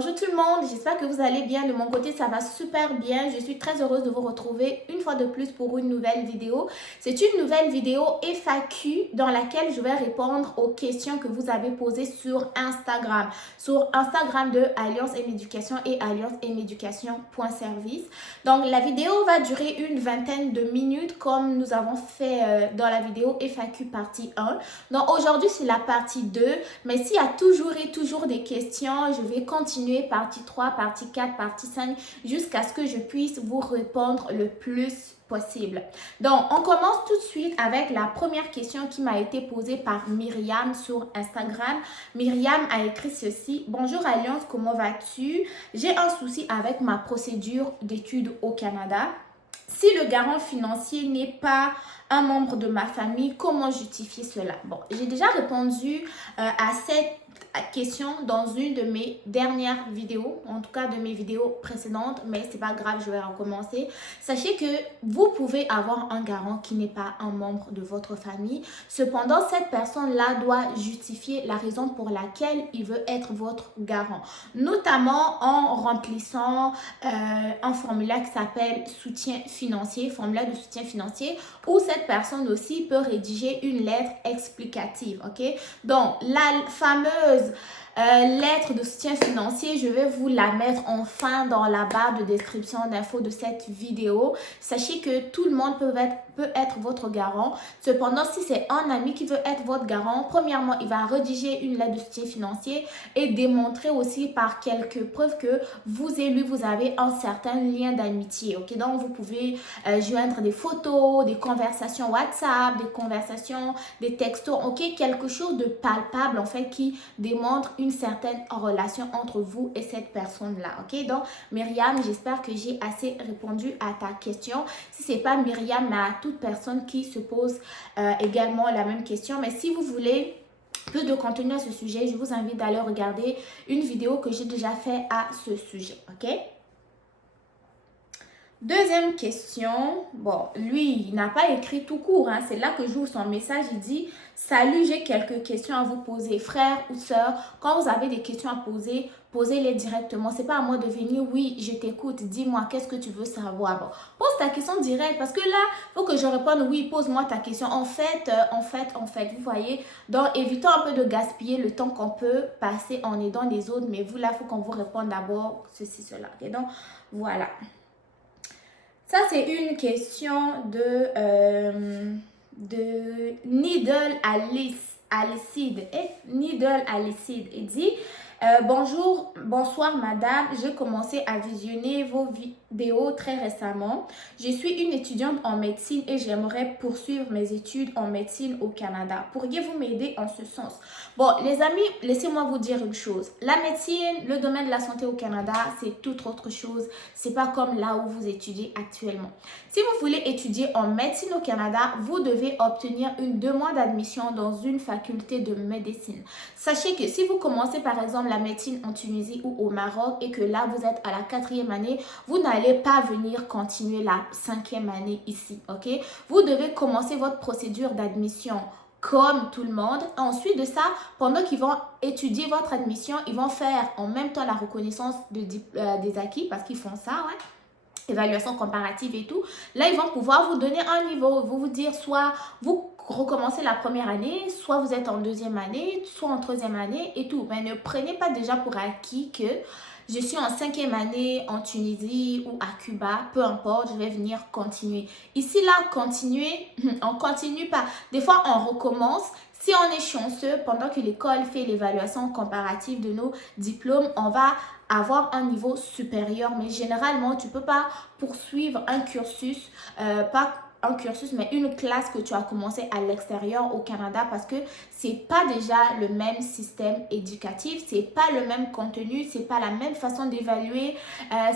Bonjour tout le monde, j'espère que vous allez bien. De mon côté, ça va super bien. Je suis très heureuse de vous retrouver une fois de plus pour une nouvelle vidéo. C'est une nouvelle vidéo FAQ dans laquelle je vais répondre aux questions que vous avez posées sur Instagram. Sur Instagram de Alliance M Éducation et Alliance M Éducation.service. Donc la vidéo va durer une vingtaine de minutes comme nous avons fait dans la vidéo FAQ partie 1. Donc aujourd'hui, c'est la partie 2. Mais s'il y a toujours des questions, je vais continuer partie 3, partie 4, partie 5 jusqu'à ce que je puisse vous répondre le plus possible. Donc, on commence tout de suite avec la première question qui m'a été posée par Myriam sur Instagram. Myriam a écrit ceci. Bonjour Alliance, comment vas-tu? J'ai un souci avec ma procédure d'études au Canada. Si le garant financier n'est pas un membre de ma famille, comment justifier cela? Bon, j'ai déjà répondu à cette question dans une de mes dernières vidéos, en tout cas de mes vidéos précédentes, mais c'est pas grave, je vais recommencer. Sachez que vous pouvez avoir un garant qui n'est pas un membre de votre famille. Cependant, cette personne-là doit justifier la raison pour laquelle il veut être votre garant, notamment en remplissant un formulaire qui s'appelle soutien financier, formulaire de soutien financier, où cette personne aussi peut rédiger une lettre explicative, ok? Donc, la fameuse lettre de soutien financier, je vais vous la mettre enfin dans la barre de description d'infos de cette vidéo. Sachez que tout le monde peut être votre garant. Cependant, si c'est un ami qui veut être votre garant, premièrement, il va rédiger une lettre de soutien financier et démontrer aussi par quelques preuves que vous et lui, vous avez un certain lien d'amitié. Ok, donc vous pouvez joindre des photos, des conversations WhatsApp, des conversations, des textos, ok, quelque chose de palpable en fait qui démontre une certaine relation entre vous et cette personne-là, ok? Donc, Myriam, j'espère que j'ai assez répondu à ta question. Si ce n'est pas Myriam, mais à toute personne qui se pose également la même question. Mais si vous voulez plus de contenu à ce sujet, je vous invite d'aller regarder une vidéo que j'ai déjà fait à ce sujet, ok? Deuxième question, bon, lui, il n'a pas écrit tout court, hein, c'est là que j'ouvre son message, il dit « Salut, j'ai quelques questions à vous poser, frère ou sœur, quand vous avez des questions à poser, posez-les directement, c'est pas à moi de venir, oui, je t'écoute, dis-moi, qu'est-ce que tu veux savoir ?» Bon, pose ta question directe, parce que là, il faut que je réponde « Oui, pose-moi ta question, en fait, vous voyez ?» Donc, évitons un peu de gaspiller le temps qu'on peut passer en aidant les autres, mais vous, là, il faut qu'on vous réponde d'abord ceci, cela, ok? Donc, voilà. Ça, c'est une question de Needle Alicide. Needle Alicide. Il dit bonjour, bonsoir madame. J'ai commencé à visionner vos vidéos très récemment. Je suis une étudiante en médecine et j'aimerais poursuivre mes études en médecine au Canada. Pourriez-vous m'aider en ce sens? Bon, les amis, laissez-moi vous dire une chose. La médecine, le domaine de la santé au Canada, c'est toute autre chose. C'est pas comme là où vous étudiez actuellement. Si vous voulez étudier en médecine au Canada, vous devez obtenir une demande d'admission dans une faculté de médecine. Sachez que si vous commencez par exemple la médecine en Tunisie ou au Maroc et que là vous êtes à la 4e année, vous n'allez pas venir continuer la 5e année ici, ok? Vous devez commencer votre procédure d'admission comme tout le monde. Ensuite de ça, pendant qu'ils vont étudier votre admission, ils vont faire en même temps la reconnaissance des acquis parce qu'ils font ça, ouais. Évaluation comparative et tout. Là, ils vont pouvoir vous donner un niveau. Vous dire soit vous recommencez la première année, soit vous êtes en 2e année, soit en 3e année et tout. Mais ne prenez pas déjà pour acquis que je suis en 5e année en Tunisie ou à Cuba, peu importe, je vais venir continuer. Ici, là, continuer, on continue pas. Des fois, on recommence. Si on est chanceux, pendant que l'école fait l'évaluation comparative de nos diplômes, on va avoir un niveau supérieur. Mais généralement, tu ne peux pas poursuivre un cursus, pas un cursus, mais une classe que tu as commencé à l'extérieur au Canada parce que c'est pas déjà le même système éducatif, c'est pas le même contenu, c'est pas la même façon d'évaluer,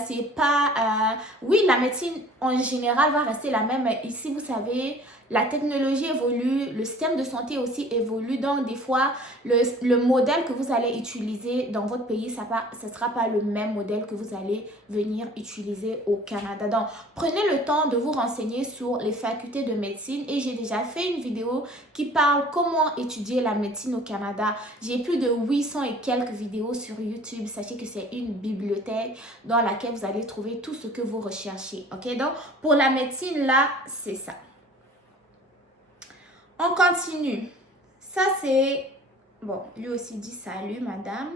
c'est pas... oui, la médecine en général va rester la même, mais ici, vous savez, la technologie évolue, le système de santé aussi évolue. Donc, des fois, le modèle que vous allez utiliser dans votre pays, ça ne sera pas le même modèle que vous allez venir utiliser au Canada. Donc, prenez le temps de vous renseigner sur les facultés de médecine. Et j'ai déjà fait une vidéo qui parle comment étudier la médecine au Canada. J'ai plus de 800 et quelques vidéos sur YouTube. Sachez que c'est une bibliothèque dans laquelle vous allez trouver tout ce que vous recherchez. Ok, donc pour la médecine, là, c'est ça. On continue. Ça, c'est... Bon, lui aussi dit salut, madame.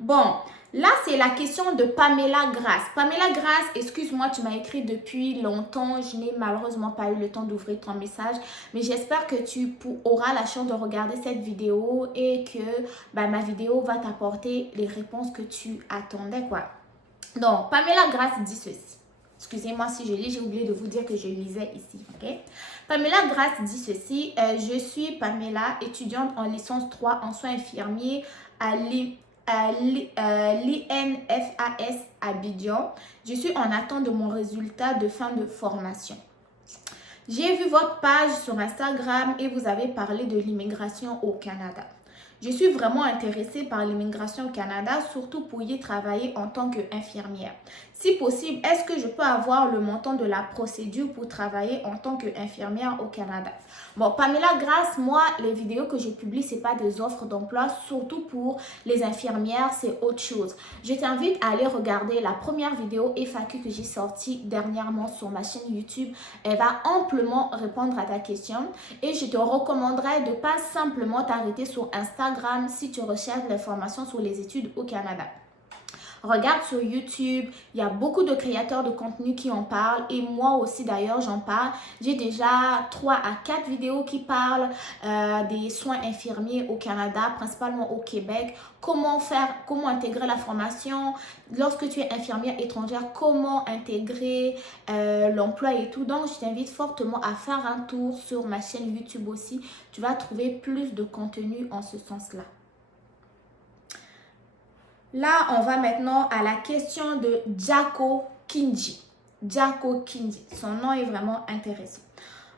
Bon, là, c'est la question de Pamela Grasse. Pamela Grasse, excuse-moi, tu m'as écrit depuis longtemps. Je n'ai malheureusement pas eu le temps d'ouvrir ton message. Mais j'espère que tu auras la chance de regarder cette vidéo et que ma vidéo va t'apporter les réponses que tu attendais, quoi. Donc, Pamela Grasse dit ceci. Excusez-moi si je lis, j'ai oublié de vous dire que je lisais ici, ok? Pamela Grasse dit ceci. Je suis Pamela, étudiante en licence 3 en soins infirmiers à l'INFAS Abidjan. Je suis en attente de mon résultat de fin de formation. J'ai vu votre page sur Instagram et vous avez parlé de l'immigration au Canada. Je suis vraiment intéressée par l'immigration au Canada, surtout pour y travailler en tant qu'infirmière. Si possible, est-ce que je peux avoir le montant de la procédure pour travailler en tant qu'infirmière au Canada? Bon, Pamela Grasse, moi, les vidéos que je publie, ce n'est pas des offres d'emploi, surtout pour les infirmières, c'est autre chose. Je t'invite à aller regarder la première vidéo FAQ que j'ai sortie dernièrement sur ma chaîne YouTube. Elle va amplement répondre à ta question et je te recommanderais de ne pas simplement t'arrêter sur Instagram si tu recherches l'information sur les études au Canada. Regarde sur YouTube, il y a beaucoup de créateurs de contenu qui en parlent et moi aussi d'ailleurs j'en parle. J'ai déjà 3 à 4 vidéos qui parlent des soins infirmiers au Canada, principalement au Québec. Comment intégrer la formation lorsque tu es infirmière étrangère, comment intégrer l'emploi et tout. Donc je t'invite fortement à faire un tour sur ma chaîne YouTube aussi. Tu vas trouver plus de contenu en ce sens-là. Là, on va maintenant à la question de Jaco Kinji. Jaco Kinji, son nom est vraiment intéressant.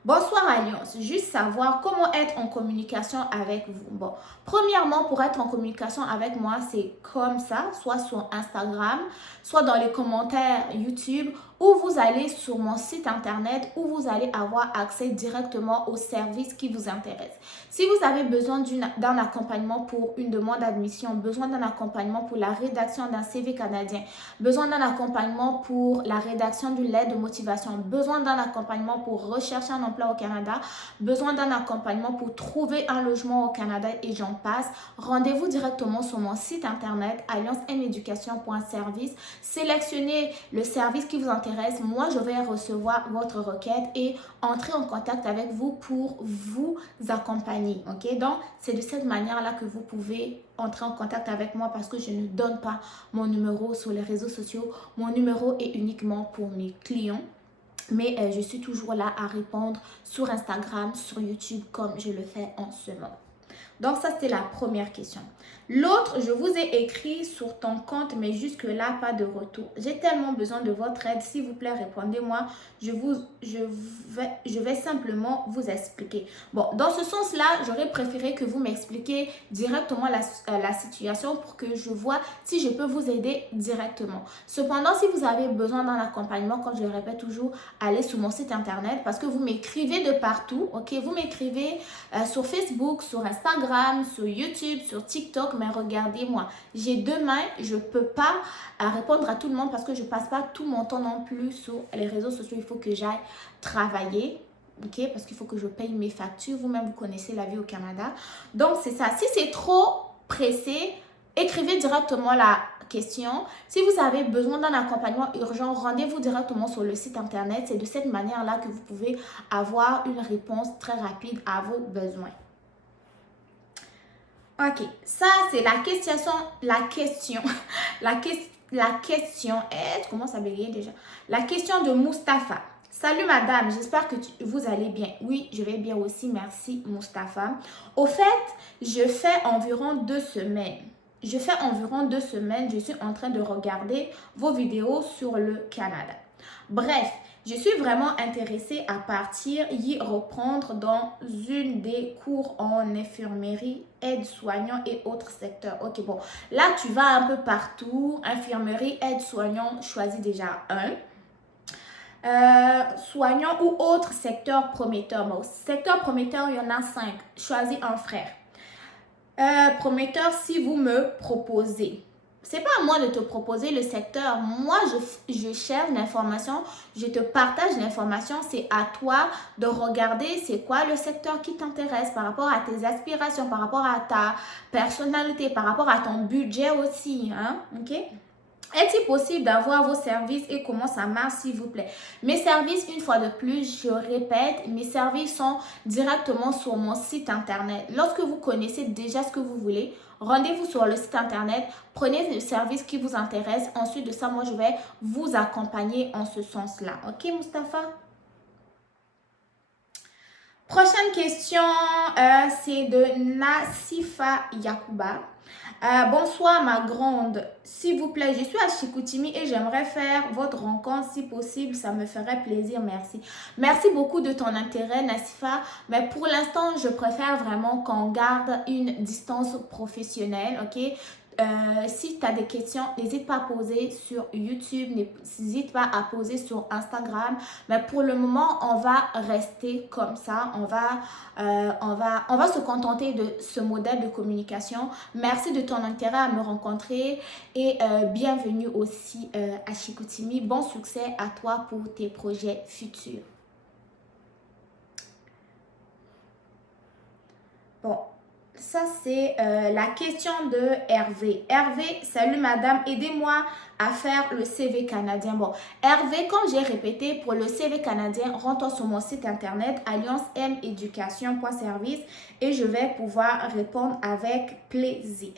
Bonsoir Alliance, juste savoir comment être en communication avec vous. Bon, premièrement, pour être en communication avec moi, c'est comme ça, soit sur Instagram, soit dans les commentaires YouTube, ou vous allez sur mon site internet où vous allez avoir accès directement aux services qui vous intéressent. Si vous avez besoin d'un accompagnement pour une demande d'admission, besoin d'un accompagnement pour la rédaction d'un CV canadien, besoin d'un accompagnement pour la rédaction d'une lettre de motivation, besoin d'un accompagnement pour rechercher un emploi au Canada, besoin d'un accompagnement pour trouver un logement au Canada et j'en passe, rendez-vous directement sur mon site internet alliancemducation.service, sélectionnez le service qui vous intéresse. Moi, je vais recevoir votre requête et entrer en contact avec vous pour vous accompagner. Ok, donc c'est de cette manière-là que vous pouvez entrer en contact avec moi parce que je ne donne pas mon numéro sur les réseaux sociaux. Mon numéro est uniquement pour mes clients. Mais je suis toujours là à répondre sur Instagram, sur YouTube, comme je le fais en ce moment. Donc, ça, c'était la première question. L'autre, je vous ai écrit sur ton compte, mais jusque-là, pas de retour. J'ai tellement besoin de votre aide. S'il vous plaît, répondez-moi. Je vais simplement vous expliquer. Bon, dans ce sens-là, j'aurais préféré que vous m'expliquiez directement la situation pour que je vois si je peux vous aider directement. Cependant, si vous avez besoin d'un accompagnement, comme je le répète toujours, allez sur mon site internet parce que vous m'écrivez de partout. Ok, vous m'écrivez sur Facebook, sur Instagram, sur YouTube, sur TikTok. Mais regardez-moi, j'ai 2 mains, je ne peux pas répondre à tout le monde parce que je ne passe pas tout mon temps non plus sur les réseaux sociaux. Il faut que j'aille travailler, ok, parce qu'il faut que je paye mes factures. Vous-même, vous connaissez la vie au Canada. Donc, c'est ça. Si c'est trop pressé, écrivez directement la question. Si vous avez besoin d'un accompagnement urgent, rendez-vous directement sur le site internet. C'est de cette manière-là que vous pouvez avoir une réponse très rapide à vos besoins. Ok, ça c'est la question est, comment ça bégaye déjà? La question de Mustapha. Salut madame, j'espère que vous allez bien. Oui, je vais bien aussi, merci Mustapha. Au fait, je fais environ 2 semaines. Je suis en train de regarder vos vidéos sur le Canada. Bref, Je suis vraiment intéressée à partir y reprendre dans une des cours en infirmerie, aide-soignant et autres secteurs. Ok, bon, là tu vas un peu partout. Infirmerie, aide-soignant, choisis déjà un. Soignant ou autre secteur prometteur. Bon, secteur prometteur, il y en a 5. Choisis un, frère. Prometteur, si vous me proposez. C'est pas à moi de te proposer le secteur. Moi, je cherche l'information, je te partage l'information. C'est à toi de regarder c'est quoi le secteur qui t'intéresse par rapport à tes aspirations, par rapport à ta personnalité, par rapport à ton budget aussi. Hein? Ok? Est-il possible d'avoir vos services et comment ça marche, s'il vous plaît? Mes services, une fois de plus, je répète, mes services sont directement sur mon site internet. Lorsque vous connaissez déjà ce que vous voulez, rendez-vous sur le site internet, prenez le service qui vous intéresse. Ensuite de ça, moi, je vais vous accompagner en ce sens-là. Ok, Mustapha? Prochaine question, c'est de Nasifa Yakuba. Bonsoir ma grande, s'il vous plaît, je suis à Chicoutimi et j'aimerais faire votre rencontre si possible, ça me ferait plaisir, merci. Merci beaucoup de ton intérêt Nasifa, mais pour l'instant, je préfère vraiment qu'on garde une distance professionnelle, ok? Si tu as des questions, n'hésite pas à poser sur YouTube, n'hésite pas à poser sur Instagram. Mais pour le moment, on va rester comme ça. On va se contenter de ce modèle de communication. Merci de ton intérêt à me rencontrer et bienvenue aussi à Chicoutimi. Bon succès à toi pour tes projets futurs. Bon. Ça, c'est la question de Hervé. Hervé, salut madame, aidez-moi à faire le CV canadien. Bon, Hervé, comme j'ai répété, pour le CV canadien, rentre sur mon site internet alliancemeducation.service et je vais pouvoir répondre avec plaisir.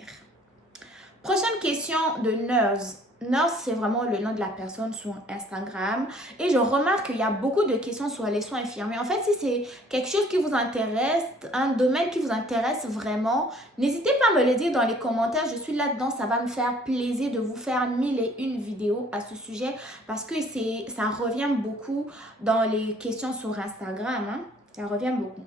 Prochaine question de Nurse. Nurse, c'est vraiment le nom de la personne sur Instagram. Et je remarque qu'il y a beaucoup de questions sur les soins infirmiers. En fait, si c'est quelque chose qui vous intéresse, un domaine qui vous intéresse vraiment, n'hésitez pas à me le dire dans les commentaires. Je suis là-dedans. Ça va me faire plaisir de vous faire 1001 vidéos à ce sujet parce que ça revient beaucoup dans les questions sur Instagram. Hein. Ça revient beaucoup.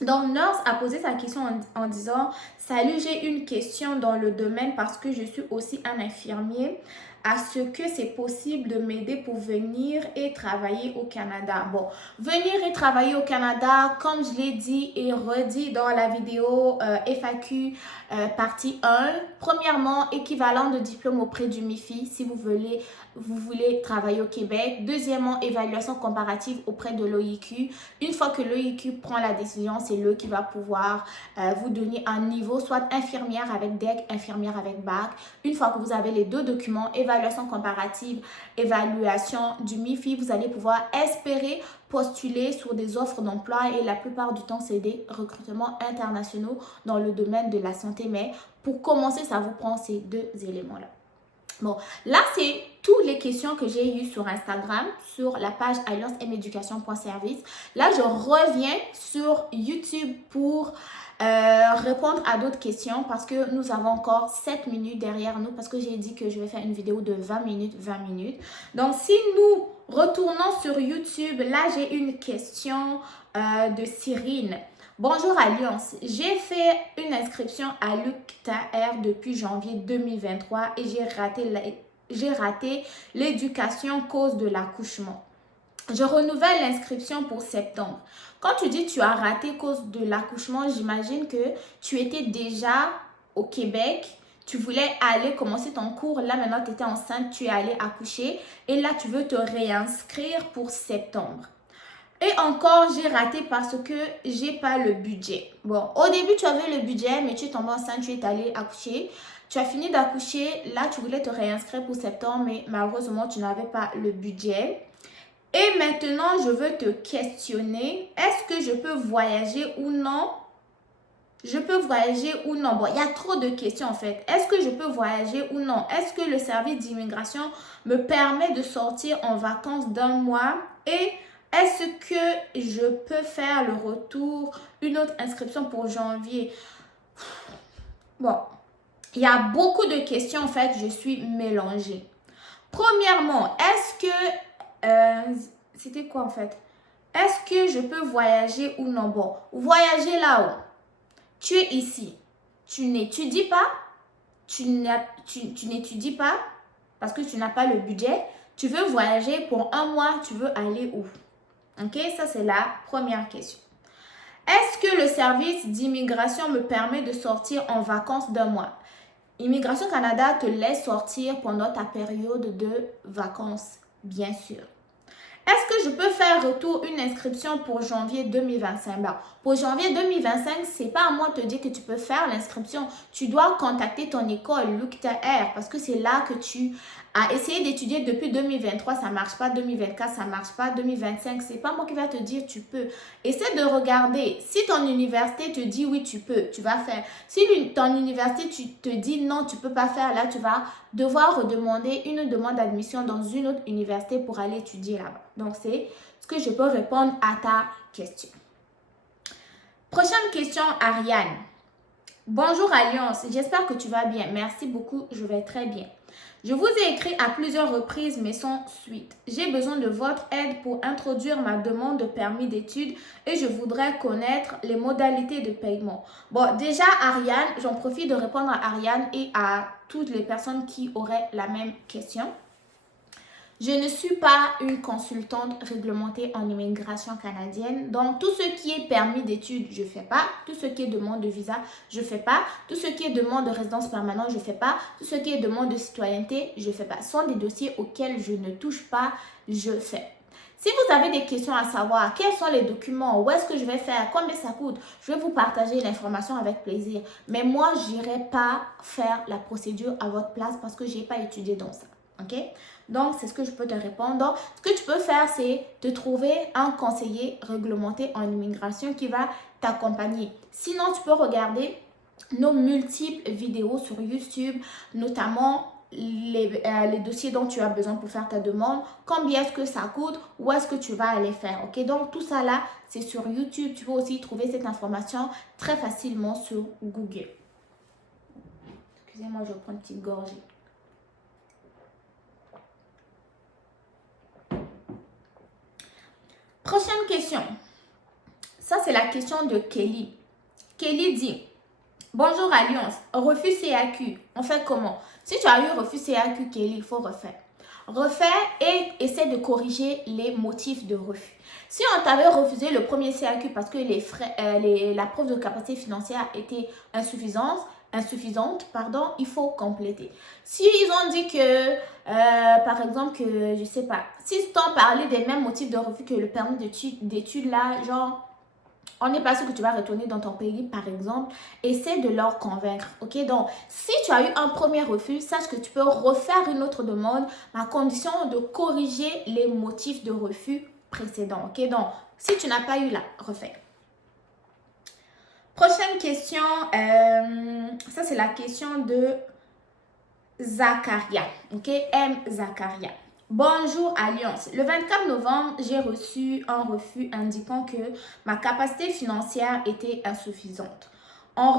Donc, Nurse a posé sa question en disant « Salut, j'ai une question dans le domaine parce que je suis aussi un infirmier. Est-ce que c'est possible de m'aider pour venir et travailler au Canada? » Bon, venir et travailler au Canada, comme je l'ai dit et redit dans la vidéo FAQ partie 1. Premièrement, équivalent de diplôme auprès du MIFI si vous voulez travailler au Québec. Deuxièmement, évaluation comparative auprès de l'OIQ. Une fois que l'OIQ prend la décision, c'est lui qui va pouvoir vous donner un niveau, soit infirmière avec DEC, infirmière avec BAC. Une fois que vous avez les deux documents, évaluation comparative, évaluation du MIFI, vous allez pouvoir espérer postuler sur des offres d'emploi et la plupart du temps, c'est des recrutements internationaux dans le domaine de la santé. Mais pour commencer, ça vous prend ces deux éléments-là. Bon, là, c'est toutes les questions que j'ai eues sur Instagram, sur la page alliancemeducation.service. Là, je reviens sur YouTube pour répondre à d'autres questions parce que nous avons encore 7 minutes derrière nous parce que j'ai dit que je vais faire une vidéo de 20 minutes. Donc, si nous retournons sur YouTube, là, j'ai une question de Cyrine. Bonjour Alliance, j'ai fait une inscription à l'UQTR depuis janvier 2023 et j'ai raté l'éducation cause de l'accouchement. Je renouvelle l'inscription pour septembre. Quand tu dis tu as raté cause de l'accouchement, j'imagine que tu étais déjà au Québec, tu voulais aller commencer ton cours, là maintenant tu étais enceinte, tu es allée accoucher et là tu veux te réinscrire pour septembre. Et encore, j'ai raté parce que j'ai pas le budget. Bon, au début, tu avais le budget, mais tu es tombée enceinte, tu es allée accoucher. Tu as fini d'accoucher, là, tu voulais te réinscrire pour septembre, mais malheureusement, tu n'avais pas le budget. Et maintenant, je veux te questionner. Est-ce que je peux voyager ou non? Je peux voyager ou non? Bon, il y a trop de questions en fait. Est-ce que je peux voyager ou non? Est-ce que le service d'immigration me permet de sortir en vacances d'un mois? Et est-ce que je peux faire le retour, une autre inscription pour janvier? Bon, il y a beaucoup de questions en fait, je suis mélangée. Premièrement, est-ce que C'était quoi en fait? Est-ce que je peux voyager ou non? Bon, voyager là-haut. Tu es ici. Tu n'étudies pas. Tu n'étudies pas parce que tu n'as pas le budget. Tu veux voyager pour un mois. Tu veux aller où? Ok, ça c'est la première question. Est-ce que le service d'immigration me permet de sortir en vacances d'un mois? Immigration Canada te laisse sortir pendant ta période de vacances, bien sûr. Est-ce que je peux faire retour une inscription pour janvier 2025? Ben, pour janvier 2025, c'est pas à moi de te dire que tu peux faire l'inscription. Tu dois contacter ton école, l'UQTR, parce que c'est là que tu as essayé d'étudier depuis 2023, ça marche pas, 2024, ça marche pas, 2025, c'est pas moi qui va te dire tu peux. Essaie de regarder. Si ton université te dit oui, tu peux, tu vas faire. Si ton université te dit non, tu peux pas faire, là, tu vas devoir redemander une demande d'admission dans une autre université pour aller étudier là-bas. Donc, c'est ce que je peux répondre à ta question. Prochaine question, Ariane. Bonjour Alliance, j'espère que tu vas bien. Merci beaucoup, je vais très bien. Je vous ai écrit à plusieurs reprises, mais sans suite. J'ai besoin de votre aide pour introduire ma demande de permis d'études et je voudrais connaître les modalités de paiement. Bon, déjà, Ariane, j'en profite de répondre à Ariane et à toutes les personnes qui auraient la même question. Je ne suis pas une consultante réglementée en immigration canadienne. Donc, tout ce qui est permis d'études, je ne fais pas. Tout ce qui est demande de visa, je ne fais pas. Tout ce qui est demande de résidence permanente, je ne fais pas. Tout ce qui est demande de citoyenneté, je ne fais pas. Ce sont des dossiers auxquels je ne touche pas, je fais. Si vous avez des questions à savoir, quels sont les documents, où est-ce que je vais faire, combien ça coûte, je vais vous partager l'information avec plaisir. Mais moi, je n'irai pas faire la procédure à votre place parce que je n'ai pas étudié dans ça. Ok? Donc, c'est ce que je peux te répondre. Donc, ce que tu peux faire, c'est de trouver un conseiller réglementé en immigration qui va t'accompagner. Sinon, tu peux regarder nos multiples vidéos sur YouTube, notamment les dossiers dont tu as besoin pour faire ta demande, combien est-ce que ça coûte, où est-ce que tu vas aller faire. Ok, donc tout ça là, c'est sur YouTube. Tu peux aussi trouver cette information très facilement sur Google. Excusez-moi, je prends une petite gorgée. Prochaine question. Ça, c'est la question de Kelly. Kelly dit, bonjour Alliance, refus CAQ, on fait comment? Si tu as eu refus CAQ, Kelly, il faut refaire. Refaire et essaie de corriger les motifs de refus. Si on t'avait refusé le premier CAQ parce que la preuve de capacité financière était insuffisante, il faut compléter. Si ils ont dit que, par exemple, que, je sais pas, s'ils t'ont parlé des mêmes motifs de refus que le permis d'études là, genre, on n'est pas sûr que tu vas retourner dans ton pays, par exemple, essaie de leur convaincre, ok? Donc, si tu as eu un premier refus, sache que tu peux refaire une autre demande à condition de corriger les motifs de refus précédents, ok? Donc, si tu n'as pas eu là, refais. Prochaine question, ça c'est la question de Zakaria, ok? M. Zakaria. Bonjour Alliance. Le 24 novembre, j'ai reçu un refus indiquant que ma capacité financière était insuffisante. En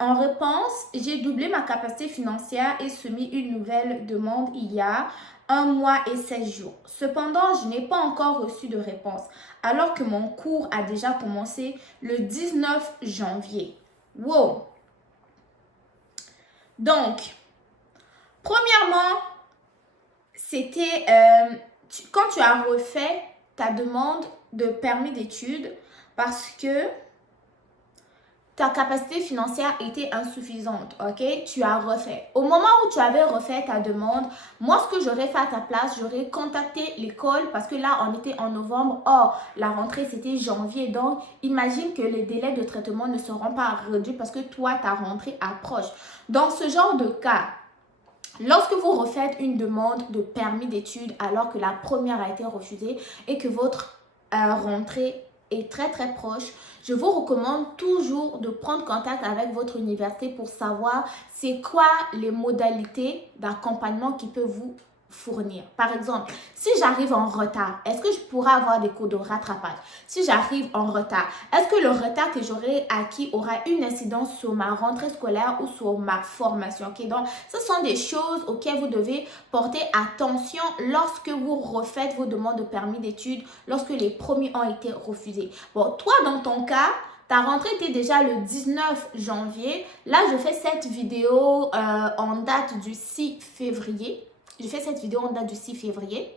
réponse, j'ai doublé ma capacité financière et soumis une nouvelle demande il y a 1 mois et 16 jours. Cependant, je n'ai pas encore reçu de réponse, alors que mon cours a déjà commencé le 19 janvier. Wow! Donc, premièrement, c'était quand tu as refait ta demande de permis d'études parce que ta capacité financière était insuffisante, ok? Tu as refait. Au moment où tu avais refait ta demande, moi, ce que j'aurais fait à ta place, j'aurais contacté l'école parce que là, on était en novembre. Or, la rentrée, c'était janvier. Donc, imagine que les délais de traitement ne seront pas réduits parce que toi, ta rentrée approche. Dans ce genre de cas, lorsque vous refaites une demande de permis d'études alors que la première a été refusée et que votre rentrée est très très proche, je vous recommande toujours de prendre contact avec votre université pour savoir c'est quoi les modalités d'accompagnement qui peuvent vous fournir. Par exemple, si j'arrive en retard, est-ce que je pourrai avoir des cours de rattrapage? Si j'arrive en retard, est-ce que le retard que j'aurai acquis aura une incidence sur ma rentrée scolaire ou sur ma formation? Ok, donc ce sont des choses auxquelles vous devez porter attention lorsque vous refaites vos demandes de permis d'études, lorsque les premiers ont été refusés. Bon, toi, dans ton cas, ta rentrée était déjà le 19 janvier. Là, je fais cette vidéo en date du 6 février. Je fais cette vidéo en date du 6 février.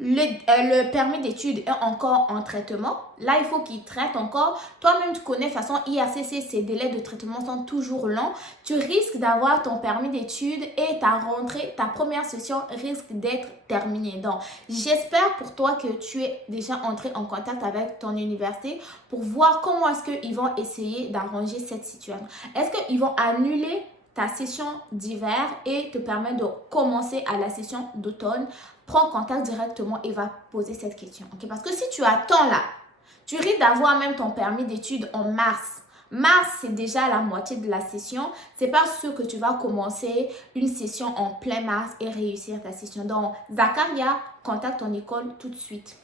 Le permis d'études est encore en traitement. Là, il faut qu'il traite encore. Toi-même, tu connais, de toute façon, IRCC, ces délais de traitement sont toujours longs. Tu risques d'avoir ton permis d'études et ta rentrée, ta première session risque d'être terminée. Donc, j'espère pour toi que tu es déjà entré en contact avec ton université pour voir comment est-ce qu'ils vont essayer d'arranger cette situation. Est-ce qu'ils vont annuler ta session d'hiver et te permettre de commencer à la session d'automne? Prends contact directement et va poser cette question. Okay? Parce que si tu attends là, tu risques d'avoir même ton permis d'études en mars. Mars, c'est déjà la moitié de la session. C'est pas sûr que tu vas commencer une session en plein mars et réussir ta session. Donc, Zakaria, contacte ton école tout de suite.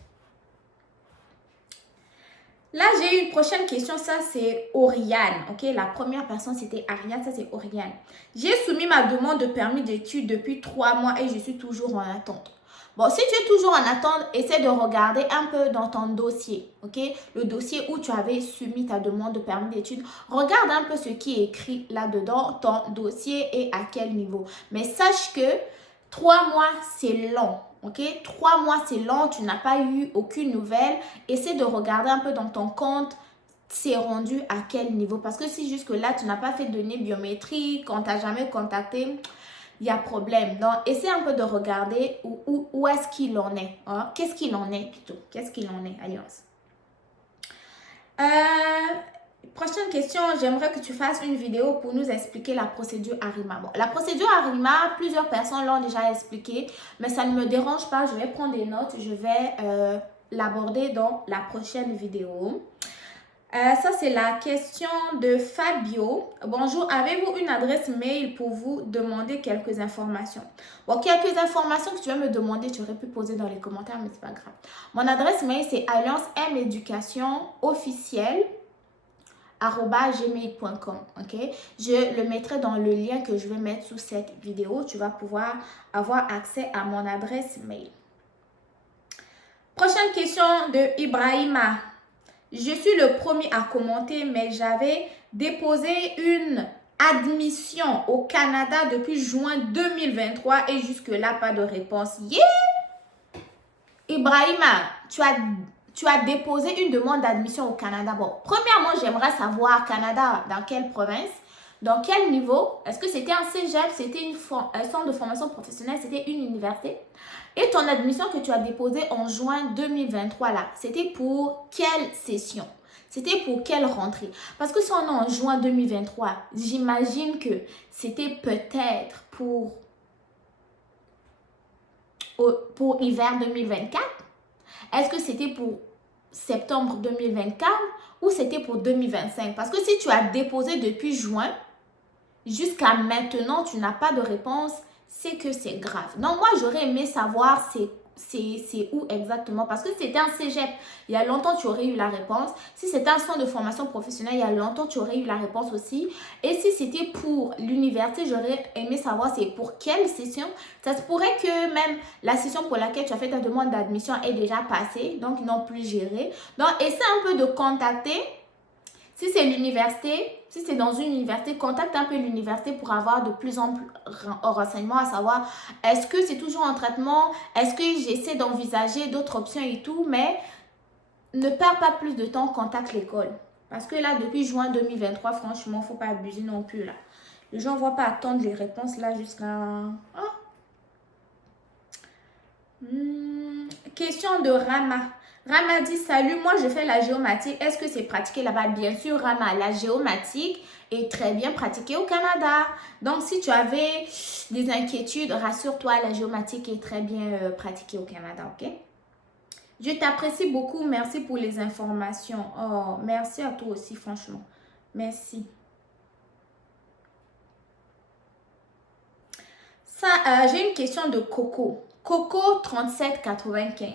Là, j'ai une prochaine question. Ça, c'est Oriane. Ok, la première personne, c'était Ariane. Ça, c'est Oriane. J'ai soumis ma demande de permis d'études depuis 3 mois et je suis toujours en attente. Bon, si tu es toujours en attente, essaie de regarder un peu dans ton dossier, ok? Le dossier où tu avais soumis ta demande de permis d'études. Regarde un peu ce qui est écrit là-dedans, ton dossier et à quel niveau. Mais sache que 3 mois, c'est long, ok? 3 mois, c'est long, tu n'as pas eu aucune nouvelle. Essaie de regarder un peu dans ton compte. C'est rendu à quel niveau? Parce que si jusque-là, tu n'as pas fait de données biométriques, on t'a jamais contacté, il y a problème. Donc, essaie un peu de regarder où est-ce qu'il en est. Hein? Qu'est-ce qu'il en est plutôt? Qu'est-ce qu'il en est? Alliance. Prochaine question, j'aimerais que tu fasses une vidéo pour nous expliquer la procédure ARIMA. Bon, la procédure ARIMA, plusieurs personnes l'ont déjà expliqué, mais ça ne me dérange pas. Je vais prendre des notes, je vais l'aborder dans la prochaine vidéo. Ça, c'est la question de Fabio. Bonjour, avez-vous une adresse mail pour vous demander quelques informations? Bon, quelques informations que tu veux me demander, tu aurais pu poser dans les commentaires, mais c'est pas grave. Mon adresse mail, c'est alliancemeducationofficielle@gmail.com. Ok? Je le mettrai dans le lien que je vais mettre sous cette vidéo. Tu vas pouvoir avoir accès à mon adresse mail. Prochaine question de Ibrahima. Je suis le premier à commenter, mais j'avais déposé une admission au Canada depuis juin 2023 et jusque-là, pas de réponse. Yeah! Ibrahima, tu as déposé une demande d'admission au Canada. Bon, premièrement, j'aimerais savoir Canada, dans quelle province, dans quel niveau. Est-ce que c'était un cégep, c'était un centre de formation professionnelle, c'était une université? Et ton admission que tu as déposée en juin 2023 là, c'était pour quelle session? C'était pour quelle rentrée? Parce que si on est en juin 2023, j'imagine que c'était peut-être pour hiver 2024. Est-ce que c'était pour septembre 2024 ou c'était pour 2025? Parce que si tu as déposé depuis juin, jusqu'à maintenant, tu n'as pas de réponse, c'est que c'est grave. Donc, moi, j'aurais aimé savoir c'est où exactement. Parce que si c'était un cégep, il y a longtemps, tu aurais eu la réponse. Si c'était un centre de formation professionnelle, il y a longtemps, tu aurais eu la réponse aussi. Et si c'était pour l'université, j'aurais aimé savoir c'est pour quelle session. Ça se pourrait que même la session pour laquelle tu as fait ta demande d'admission est déjà passée. Donc, ils n'ont plus géré. Donc, essaie un peu de contacter. Si c'est l'université, si c'est dans une université, contacte un peu l'université pour avoir de plus en plus renseignements à savoir est-ce que c'est toujours en traitement, est-ce que j'essaie d'envisager d'autres options et tout, mais ne perds pas plus de temps, contacte l'école. Parce que là, depuis juin 2023, franchement, il ne faut pas abuser non plus là. Les gens ne vont pas attendre les réponses là jusqu'à... Question de Rama. Rama dit, salut, moi je fais la géomatique. Est-ce que c'est pratiqué là-bas? Bien sûr, Rama, la géomatique est très bien pratiquée au Canada. Donc, si tu avais des inquiétudes, rassure-toi, la géomatique est très bien pratiquée au Canada, ok? Je t'apprécie beaucoup. Merci pour les informations. Oh, merci à toi aussi, franchement. Merci. Ça, j'ai une question de Coco. Coco 3795.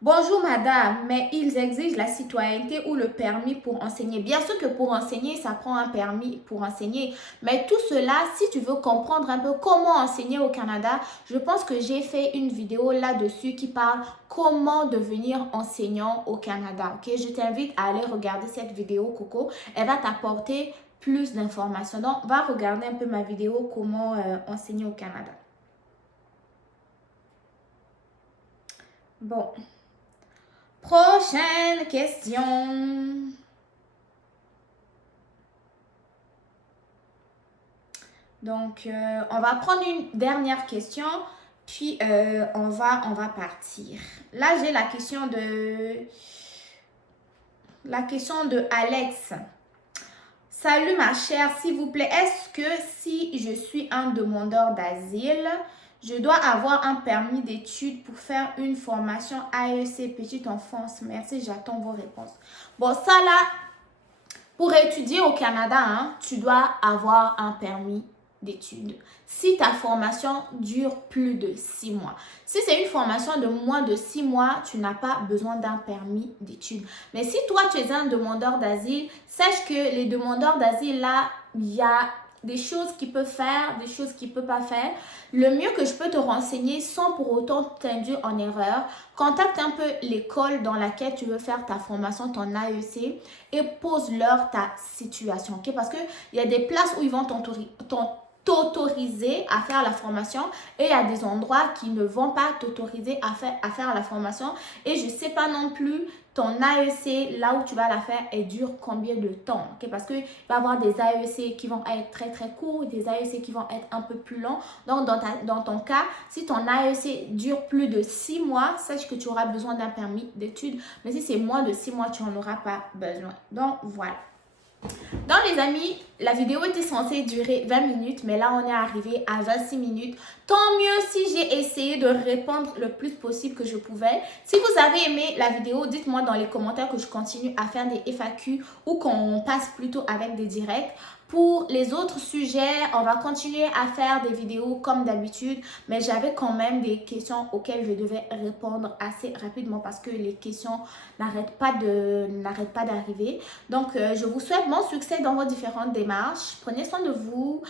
Bonjour madame, mais ils exigent la citoyenneté ou le permis pour enseigner. Bien sûr que pour enseigner, ça prend un permis pour enseigner. Mais tout cela, si tu veux comprendre un peu comment enseigner au Canada, je pense que j'ai fait une vidéo là-dessus qui parle comment devenir enseignant au Canada. Ok, je t'invite à aller regarder cette vidéo, Coco. Elle va t'apporter plus d'informations. Donc, va regarder un peu ma vidéo comment enseigner au Canada. Bon. Prochaine question. Donc, on va prendre une dernière question, puis on va partir. Là, j'ai la question de Alex. Salut ma chère, s'il vous plaît, est-ce que si je suis un demandeur d'asile, je dois avoir un permis d'études pour faire une formation AEC petite enfance? Merci, j'attends vos réponses. Bon, ça là, pour étudier au Canada, hein, tu dois avoir un permis d'études. Si ta formation dure plus de 6 mois. Si c'est une formation de moins de 6 mois, tu n'as pas besoin d'un permis d'études. Mais si toi, tu es un demandeur d'asile, sache que les demandeurs d'asile, là, il y a des choses qu'ils peuvent faire, des choses qu'ils ne peuvent pas faire. Le mieux que je peux te renseigner sans pour autant t'induire en erreur, contacte un peu l'école dans laquelle tu veux faire ta formation, ton AEC, et pose-leur ta situation. Okay? Parce qu'il y a des places où ils vont t'autoriser à faire la formation et il y a des endroits qui ne vont pas t'autoriser à faire la formation. Et je ne sais pas non plus ton AEC, là où tu vas la faire, elle dure combien de temps, okay? Parce qu'il va y avoir des AEC qui vont être très très courts, des AEC qui vont être un peu plus longs. Donc dans ton cas, si ton AEC dure plus de 6 mois, sache que tu auras besoin d'un permis d'études. Mais si c'est moins de 6 mois, tu n'en auras pas besoin. Donc voilà. Donc les amis, la vidéo était censée durer 20 minutes, mais là on est arrivé à 26 minutes. Tant mieux si j'ai essayé de répondre le plus possible que je pouvais. Si vous avez aimé la vidéo, dites-moi dans les commentaires que je continue à faire des FAQ ou qu'on passe plutôt avec des directs. Pour les autres sujets, on va continuer à faire des vidéos comme d'habitude, mais j'avais quand même des questions auxquelles je devais répondre assez rapidement parce que les questions n'arrêtent pas d'arriver. Donc, je vous souhaite bon succès dans vos différentes démarches. Prenez soin de vous.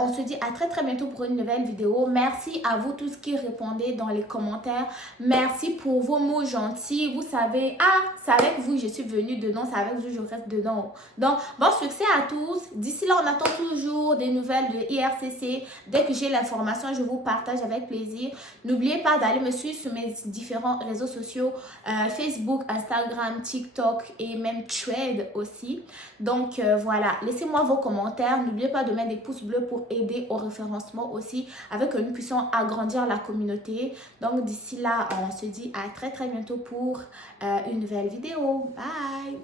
On se dit à très très bientôt pour une nouvelle vidéo. Merci à vous tous qui répondez dans les commentaires. Merci pour vos mots gentils. Vous savez, c'est avec vous je suis venue dedans, c'est avec vous je reste dedans. Donc, bon succès à tous. D'ici là, on attend toujours des nouvelles de IRCC. Dès que j'ai l'information, je vous partage avec plaisir. N'oubliez pas d'aller me suivre sur mes différents réseaux sociaux, Facebook, Instagram, TikTok et même Thread aussi. Donc voilà, laissez-moi vos commentaires. N'oubliez pas de mettre des pouces bleus pour aider au référencement aussi, avec que nous puissions agrandir la communauté. Donc d'ici là, on se dit à très très bientôt pour une nouvelle vidéo. Bye!